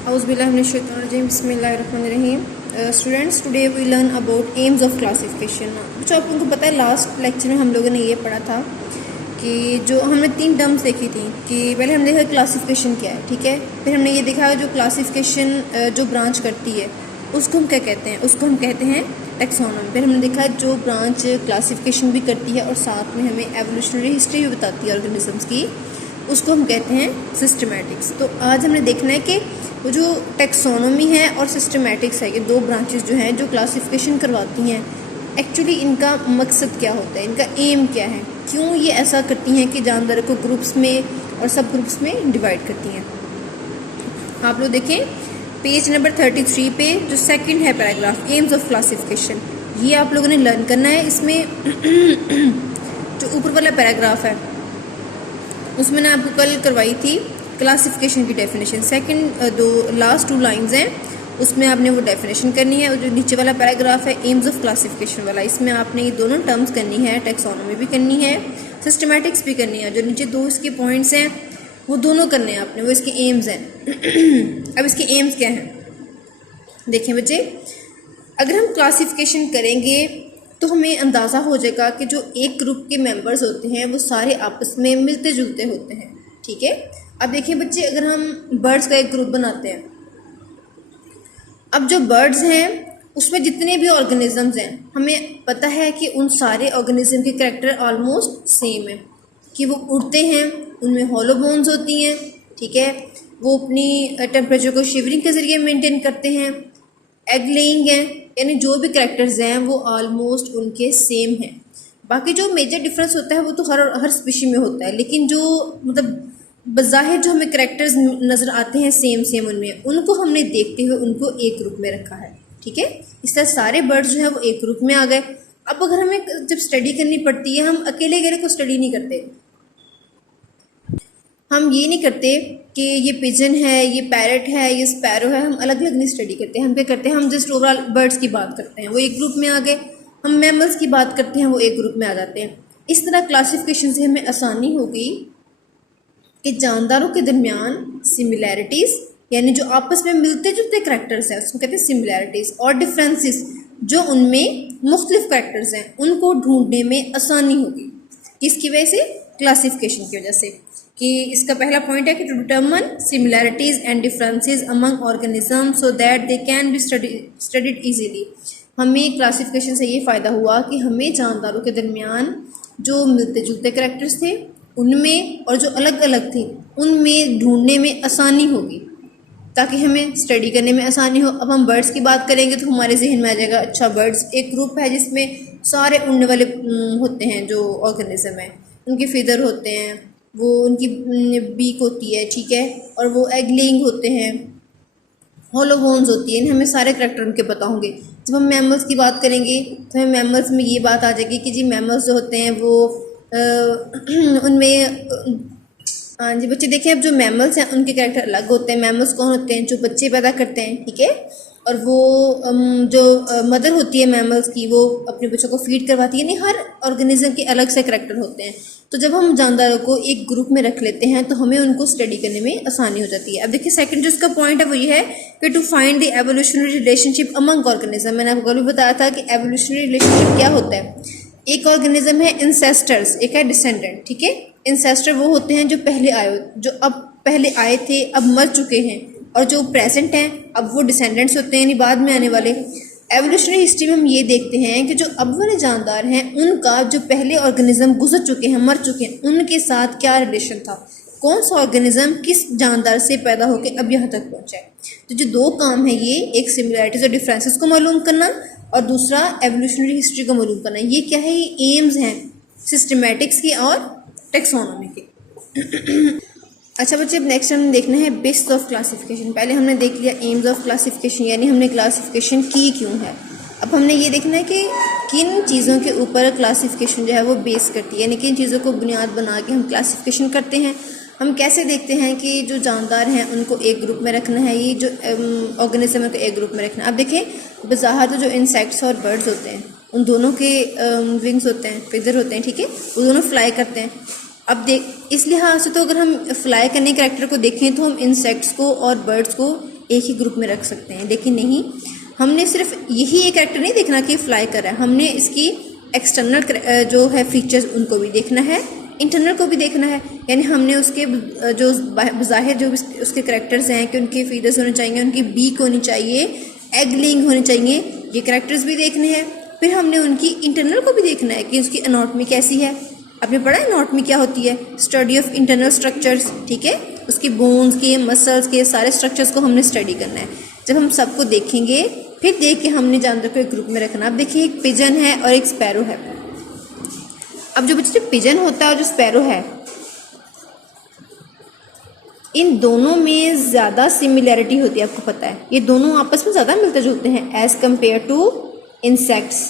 Auzubillahiminash-shaytanir-rajim. Bismillahir-rahmanir-rahim. Students, today we learn about aims of classification. जो आप उनको पता है लास्ट लेक्चर में हम लोगों ने ये पढ़ा था कि जो हमने 3 टर्म्स देखी थी कि पहले हमने देखा क्लासिफिकेशन क्या है, ठीक है। फिर हमने ये देखा जो क्लासिफिकेशन जो ब्रांच करती है उसको हम क्या कहते हैं, उसको हम कहते हैं टैक्सोनॉमी। फिर हमने देखा जो ब्रांच क्लासिफिकेशन भी करती है और साथ में हमें एवोल्यूशनरी हिस्ट्री भी बताती है ऑर्गेनिजम्स की, उसको हम कहते हैं सिस्टमैटिक्स। तो आज हमने देखना है कि वो जो टैक्सोनॉमी है और सिस्टमैटिक्स है, ये 2 ब्रांचेस जो हैं जो क्लासिफिकेशन करवाती हैं, एक्चुअली इनका मकसद क्या होता है, इनका एम क्या है, क्यों ये ऐसा करती हैं कि जानवर को ग्रुप्स में और सब ग्रुप्स में डिवाइड करती हैं। आप लोग देखें पेज नंबर 33 पे जो सेकंड है पैराग्राफ, एम्स ऑफ क्लासिफिकेशन, ये आप लोगों ने लर्न करना है। इसमें जो ऊपर वाला पैराग्राफ है उसमें मैंने आपको कल करवाई थी क्लासिफिकेशन की डेफिनेशन। लास्ट 2 लाइंस हैं उसमें आपने वो डेफिनेशन करनी है, और जो नीचे वाला पैराग्राफ है एम्स ऑफ क्लासिफिकेशन वाला, इसमें आपने ये दोनों टर्म्स करनी है, टैक्सोनॉमी भी करनी है, सिस्टमैटिक्स भी करनी है। जो नीचे 2 इसके पॉइंट्स हैं वो दोनों करने हैं आपने, वो इसके एम्स हैं। अब इसके एम्स क्या हैं देखें बच्चे, अगर हम क्लासिफिकेशन करेंगे तो हमें अंदाज़ा हो जाएगा कि जो एक ग्रुप के मेंबर्स होते हैं वो सारे आपस में मिलते जुलते होते हैं, ठीक है। अब देखिए बच्चे, अगर हम बर्ड्स का एक ग्रुप बनाते हैं, अब जो बर्ड्स हैं उसमें जितने भी ऑर्गेनिजम्स हैं हमें पता है कि उन सारे ऑर्गेनिज्म के कैरेक्टर ऑलमोस्ट सेम है, कि वो उड़ते हैं, उनमें हॉलो बोन्स होती हैं, ठीक है, वो अपनी टेम्परेचर को शिवरिंग के ज़रिए मेंटेन करते हैं, एग लेइंग है, यानी जो भी कैरेक्टर्स हैं वो ऑलमोस्ट उनके सेम हैं। बाकी जो मेजर डिफरेंस होता है वो तो हर स्पीशी में होता है, लेकिन जो मतलब बज़ाहिर जो हमें कैरेक्टर्स नज़र आते हैं सेम उनमें, उनको हमने देखते हुए उनको एक ग्रुप में रखा है, ठीक है। इस तरह सारे बर्ड्स जो है वो एक ग्रुप में आ गए। अब अगर हमें जब स्टडी करनी पड़ती है, हम अकेले को स्टडी नहीं करते, हम ये नहीं करते कि ये पिजन है, ये पैरट है, ये स्पैरो है, हम अलग अलग नहीं स्टडी करते। हम क्या करते हैं, हम जस्ट ओवरऑल बर्ड्स की बात करते हैं, वो एक ग्रुप में आ गए। हम मैमल्स की बात करते हैं, वो एक ग्रुप में आ जाते हैं। इस तरह क्लासिफिकेशन से हमें आसानी होगी कि जानदारों के दरमियान सिमिलैरिटीज़, यानी जो आपस में मिलते जुलते करैक्टर्स हैं उसको कहते हैं सिमिलैरिटीज़, और डिफरेंसेस जो उनमें मुख्तलिफ करैक्टर्स हैं उनको ढूंढने में आसानी होगी। किसकी वजह से? क्लासिफिकेशन की वजह से। कि इसका पहला पॉइंट है कि to determine similarities and differences among organism so that they can be studied easily. हमें क्लासिफिकेशन से ये फ़ायदा हुआ कि हमें जानदारों के दरमियान जो मिलते जुलते करैक्टर्स थे उनमें और जो अलग अलग थे उनमें ढूंढने में आसानी होगी, ताकि हमें स्टडी करने में आसानी हो। अब हम बर्ड्स की बात करेंगे तो हमारे जहन में आ जाएगा, अच्छा बर्ड्स एक ग्रुप है जिसमें सारे उड़ने वाले होते हैं जो ऑर्गेनिज्म है, उनके फिदर होते हैं, वो उनकी बीक होती है, ठीक है, और वो एग लेइंग होते हैं, हॉलो बोन्स होती है, हमें सारे करैक्टर उनके पता होंगे। जब हम मैमल्स की बात करेंगे तो हमें मैमल्स में ये बात आ जाएगी कि जी मैमल्स जो होते हैं वो उनमें, हाँ जी बच्चे देखिए, अब जो मैमल्स हैं उनके कैरेक्टर अलग होते हैं। मैमल्स कौन होते हैं? जो बच्चे पैदा करते हैं, ठीक है, और वो जो मदर होती है मैमल्स की, वो अपने बच्चों को फीड करवाती है। नहीं, हर ऑर्गेनिज्म के अलग से करैक्टर होते हैं। तो जब हम जानदारों को एक ग्रुप में रख लेते हैं तो हमें उनको स्टडी करने में आसानी हो जाती है। अब देखिए सेकंड जो इसका पॉइंट है वो ये है कि to find the evolutionary relationship among organism. मैंने आपको कल भी बताया था कि एवोल्यूशनरी रिलेशनशिप क्या होता है। एक ऑर्गेनिज्म है इंसेस्टर्स, एक है डिसेंडेंट, ठीक है। इंसेस्टर वो होते हैं जो पहले आए, जो अब पहले आए थे अब मर चुके हैं, और जो प्रेजेंट हैं अब वो डिसेंडेंट्स होते हैं, यानी बाद में आने वाले। एवोल्यूशनरी हिस्ट्री में हम ये देखते हैं कि जो अब वाले जानदार हैं उनका जो पहले ऑर्गेनिज्म गुजर चुके हैं, मर चुके हैं, उनके साथ क्या रिलेशन था, कौन सा ऑर्गेनिज्म किस जानदार से पैदा होकर अब यहाँ तक पहुँचा है। तो जो 2 काम है ये, एक सिमिलैरिटीज़ और डिफरेंसेस को मालूम करना और दूसरा एवोल्यूशनरी हिस्ट्री को मालूम करना। ये क्या है? ये एम्स हैं सिस्टमैटिक्स की और टैक्सोनॉमी के। अच्छा बच्चे, अब नेक्स्ट हमने देखना है बेसिस ऑफ क्लासिफिकेशन। पहले हमने देख लिया एम्स ऑफ क्लासिफिकेशन, यानी हमने क्लासिफिकेशन की क्यों है। अब हमने ये देखना है कि किन चीज़ों के ऊपर क्लासिफिकेशन जो है वो बेस करती है, यानी किन चीज़ों को बुनियाद बना के हम क्लासिफिकेशन करते हैं। हम कैसे देखते हैं कि जो जानदार हैं उनको एक ग्रुप में रखना है, ये जो ऑर्गेनिज्म है तो एक ग्रुप में रखना है। अब देखें, बज़ाहिर तो जो इंसेक्ट्स और बर्ड्स होते हैं उन दोनों के विंग्स होते हैं, फिदर होते हैं, ठीक है, वो दोनों फ्लाई करते हैं। अब देख, इस लिहाज से तो अगर हम फ्लाई करने के कैरेक्टर को देखें तो हम इंसेक्ट्स को और बर्ड्स को एक ही ग्रुप में रख सकते हैं, लेकिन नहीं, हमने सिर्फ यही एक कैरेक्टर नहीं देखना कि फ्लाई कर रहा है, हमने इसकी एक्सटर्नल जो है फीचर्स उनको भी देखना है, इंटरनल को भी देखना है। यानी हमने उसके जो बाहर जो उसके करैक्टर्स हैं कि उनके फीदर्स होने चाहिए, उनकी बीक होनी चाहिए, एग लेइंग होनी चाहिए, ये करैक्टर्स भी देखने हैं। फिर हमने उनकी इंटरनल को भी देखना है कि उसकी एनाटॉमी कैसी है। आपने पढ़ा है एनाटॉमी क्या होती है? स्टडी ऑफ इंटरनल स्ट्रक्चर्स, ठीक है। उसके बोन्स के, मसल्स के सारे स्ट्रक्चर्स को हमने स्टडी करना है। जब हम सबको देखेंगे फिर देख के हमने जानवर को एक ग्रुप में रखना। अब देखिए एक पिजन है और एक स्पैरो है। अब जो बच्चे पिजन होता है और जो स्पैरो है, इन दोनों में ज़्यादा सिमिलैरिटी होती है, आपको पता है। ये दोनों आपस में ज़्यादा मिलते जुलते हैं एज़ कम्पेयर टू इंसेक्ट्स।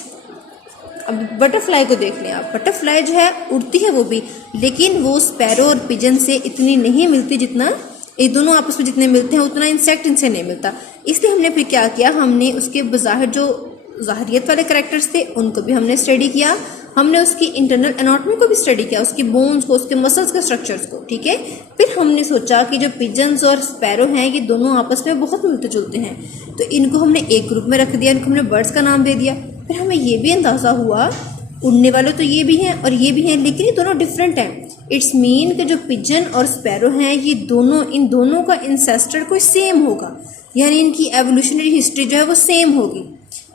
अब बटरफ्लाई को देख लें आप, बटरफ्लाई जो है उड़ती है वो भी, लेकिन वो स्पैरो और पिजन से इतनी नहीं मिलती जितना ये दोनों आपस में जितने मिलते हैं उतना इंसेक्ट इनसे नहीं मिलता। इसलिए हमने फिर क्या किया, हमने उसके बज़ाहिर जो ज़ाहरियत वाले करैक्टर्स थे उनको भी हमने स्टडी किया, हमने उसकी इंटरनल एनाटॉमी को भी स्टडी किया, उसकी बोन्स को, उसके मसल्स के स्ट्रक्चर्स को, ठीक है। फिर हमने सोचा कि जो पिजन्स और स्पैरो हैं ये दोनों आपस में बहुत मिलते जुलते हैं, तो इनको हमने एक ग्रुप में रख दिया, इनको हमने बर्ड्स का नाम दे दिया। फिर हमें ये भी अंदाज़ा हुआ उड़ने वाले तो ये भी हैं और ये भी हैं, लेकिन ये दोनों डिफरेंट हैं। इट्स मीन कि जो पिजन और स्पैरो हैं ये दोनों, इन दोनों का इंसेस्टर कोई सेम होगा, यानी इनकी एवोल्यूशनरी हिस्ट्री जो है वो सेम होगी।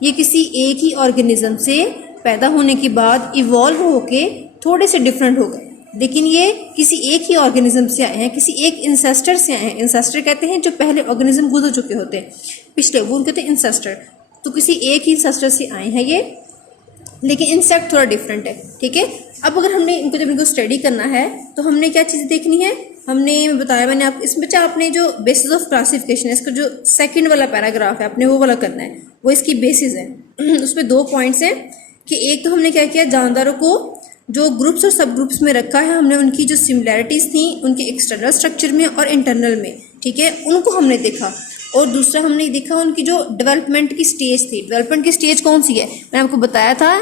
ये किसी एक ही ऑर्गेनिज्म से पैदा होने के बाद इवॉल्व होके थोड़े से डिफरेंट हो गए, लेकिन ये किसी एक ही ऑर्गेनिज्म से आए हैं, किसी एक इंसेस्टर से आए हैं। इंसेस्टर कहते हैं जो पहले ऑर्गेनिज्म गुजर चुके होते हैं पिछले, वो उनको कहते हैं इंसेस्टर। तो किसी एक ही इंसेस्टर से आए हैं ये, लेकिन इंसेक्ट थोड़ा डिफरेंट है, ठीक है। अब अगर हमने इनको जब इनको स्टडी करना है तो हमने क्या चीज़ देखनी है, हमने बताया मैंने आप इसमें बच्चा आपने जो बेसिस ऑफ क्लासिफिकेशन है, इसका जो सेकंड वाला पैराग्राफ है आपने वो वाला करना है, वो इसकी बेसिस है। उसमें 2 पॉइंट्स हैं कि एक तो हमने क्या किया, जानदारों को जो ग्रुप्स और सब ग्रुप्स में रखा है हमने उनकी जो सिमिलैरिटीज़ थी उनके एक्सटर्नल स्ट्रक्चर में और इंटरनल में, ठीक है, उनको हमने देखा। और दूसरा हमने देखा उनकी जो डेवलपमेंट की स्टेज थी। डेवलपमेंट की स्टेज कौन सी है, मैंने आपको बताया था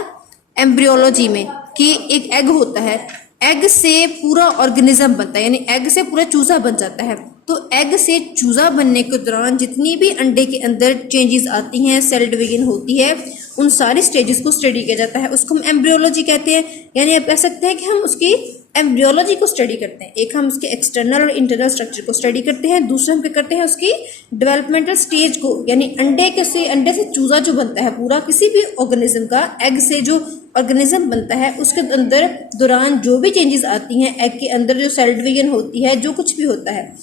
एम्ब्रियोलॉजी में कि एक एग होता है, एग से पूरा ऑर्गेनिज्म बनता है, यानी एग से पूरा चूजा बन जाता है। तो एग से चूजा बनने के दौरान जितनी भी अंडे के अंदर चेंजेस आती हैं, सेल डिवीजन होती है, उन सारी स्टेजेस को स्टडी किया जाता है, उसको हम एम्ब्रियोलॉजी कहते हैं। यानी आप कह सकते हैं कि हम उसकी एम्ब्रियोलॉजी को स्टडी करते हैं। एक हम उसके एक्सटर्नल और इंटरनल स्ट्रक्चर को स्टडी करते हैं, दूसरा हम क्या करते हैं उसकी डेवलपमेंटल स्टेज को, यानी अंडे से चूजा जो बनता है पूरा किसी भी ऑर्गेनिज्म का, एग से जो ऑर्गेनिज्म बनता है उसके अंदर दौरान जो भी चेंजेस आती हैं, एग के अंदर जो सेल डिवीजन होती है, जो कुछ भी होता है,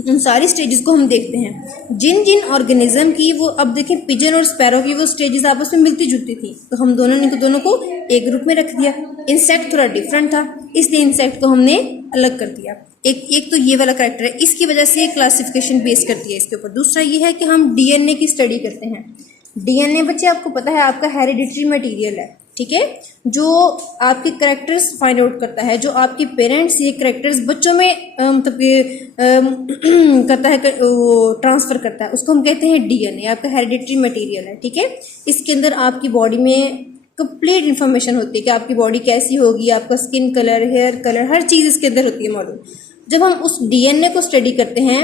उन सारी स्टेजेस को हम देखते हैं। जिन जिन ऑर्गेनिज्म की वो, अब देखें पिजन और स्पैरो की वो स्टेजेस आपस में मिलती जुलती थी, तो हम दोनों को एक ग्रुप में रख दिया। इंसेक्ट थोड़ा डिफरेंट था, इसलिए इंसेक्ट को हमने अलग कर दिया। एक तो ये वाला कैरेक्टर है, इसकी वजह से क्लासिफिकेशन बेस करती है इसके ऊपर। दूसरा ये है कि हम डीएनए की स्टडी करते हैं। डीएनए बच्चे आपको पता है आपका हेरिडिटरी मटेरियल है, ठीक है, जो आपके करैक्टर्स फाइंड आउट करता है, जो आपके पेरेंट्स ये करैक्टर्स बच्चों में मतलब करता है, वो ट्रांसफर करता है, उसको हम कहते हैं डीएनए, आपका हेरिडिटरी मटेरियल है, ठीक है। इसके अंदर आपकी बॉडी में कंप्लीट इन्फॉर्मेशन होती है कि आपकी बॉडी कैसी होगी, आपका स्किन कलर, हेयर कलर, हर चीज़ इसके अंदर होती है मालूम। जब हम उस डीएनए को स्टडी करते हैं,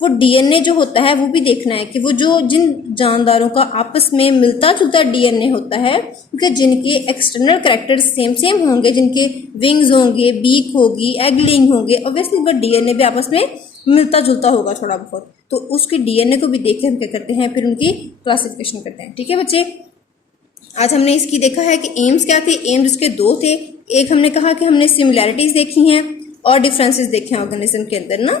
वो डीएनए जो होता है वो भी देखना है कि वो जो जिन जानदारों का आपस में मिलता जुलता डीएनए होता है, क्योंकि जिनके एक्सटर्नल करैक्टर्स सेम होंगे, जिनके विंग्स होंगे, बीक होगी, एग लेइंग होंगे, ऑब्वियसली उनका डीएनए भी आपस में मिलता जुलता होगा थोड़ा बहुत। तो उसके डीएनए को भी देख के हम क्या करते हैं, फिर उनकी क्लासिफिकेशन करते हैं, ठीक है बच्चे। आज हमने इसकी देखा है कि एम्स क्या थे। एम्स इसके 2 थे। एक हमने कहा कि हमने सिमिलैरिटीज़ देखी हैं और डिफरेंसेस देखे हैं ऑर्गेनिज्म के अंदर ना,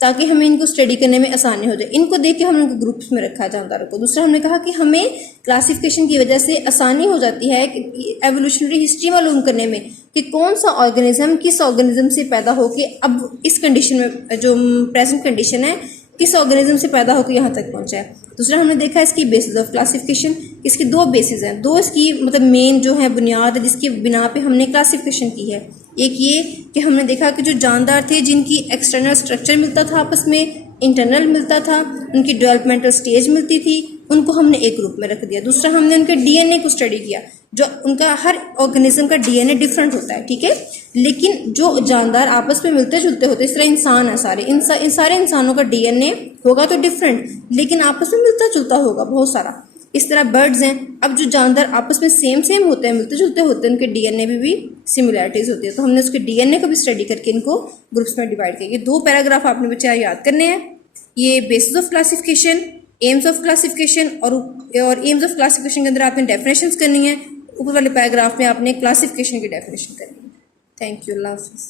ताकि हमें इनको स्टडी करने में आसानी हो जाए। इनको देख के हमने उनको ग्रुप्स में रखा है जानदारों को। दूसरा हमने कहा कि हमें क्लासिफिकेशन की वजह से आसानी हो जाती है कि एवोल्यूशनरी हिस्ट्री मालूम करने में कि कौन सा ऑर्गेनिज्म किस ऑर्गेनिज्म से पैदा होके अब इस कंडीशन में, जो प्रेजेंट कंडीशन है, किस ऑर्गेनिज्म से पैदा होकर यहाँ तक पहुँचा है। दूसरा हमने देखा इसकी बेसिस ऑफ क्लासिफिकेशन। इसकी 2 बेसिस हैं, 2 इसकी मतलब मेन जो है बुनियाद है जिसकी बिना पे हमने क्लासिफिकेशन की है। एक ये कि हमने देखा कि जो जानदार थे जिनकी एक्सटर्नल स्ट्रक्चर मिलता था आपस में, इंटरनल मिलता था, उनकी डेवलपमेंटल स्टेज मिलती थी, उनको हमने एक ग्रुप में रख दिया। दूसरा हमने उनके डीएनए को स्टडी किया, जो उनका हर ऑर्गेनिज्म का डीएनए डिफरेंट होता है, ठीक है। लेकिन जो जानदार आपस में मिलते जुलते होते, इस तरह इंसान है सारे, इन सारे इंसानों का डीएनए होगा तो डिफरेंट, लेकिन आपस में मिलता जुलता होगा बहुत सारा। इस तरह बर्ड्स हैं, अब जो जानदार आपस में सेम होते हैं, मिलते जुलते होते हैं, उनके डीएनए में भी सिमिलैरिटीज होती है। तो हमने उसके डीएनए को भी स्टडी करके इनको ग्रुप्स में डिवाइड किया। ये 2 पैराग्राफ आपने बच्चे याद करने हैं। ये basis of classification, AIIMS of classification, और एम्स ऑफ क्लासिफिकेशन के अंदर आपने डेफिनेशंस करनी है। ऊपर वाले पैराग्राफ में आपने क्लासिफिकेशन की डेफिनेशन करनी है। थैंक यू, अल्लाह हाफिज़।